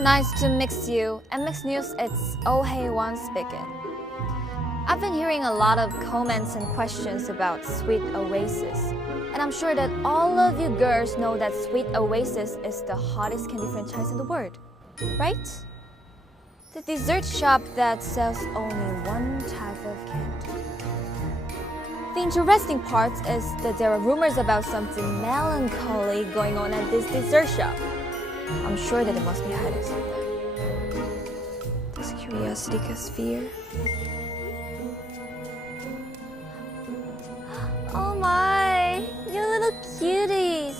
Nice to mix you. NMIXX News, it's Oh1 speaking. I've been hearing a lot of comments and questions about Sweet Oasis. And I'm sure that all of you girls know that Sweet Oasis is the hottest candy franchise in the world, right? The dessert shop that sells only one type of candy. The interesting part is that there are rumors about something melancholy going on at this dessert shop. I'm sure that it must be hiding something. Does curiosity cause fear? Oh my, you little cuties!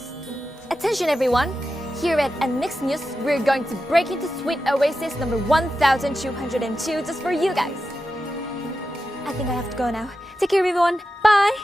Attention everyone! Here at NMIXX News, we're going to break into Sweet Oasis number 1202 just for you guys. I think I have to go now. Take care everyone, bye!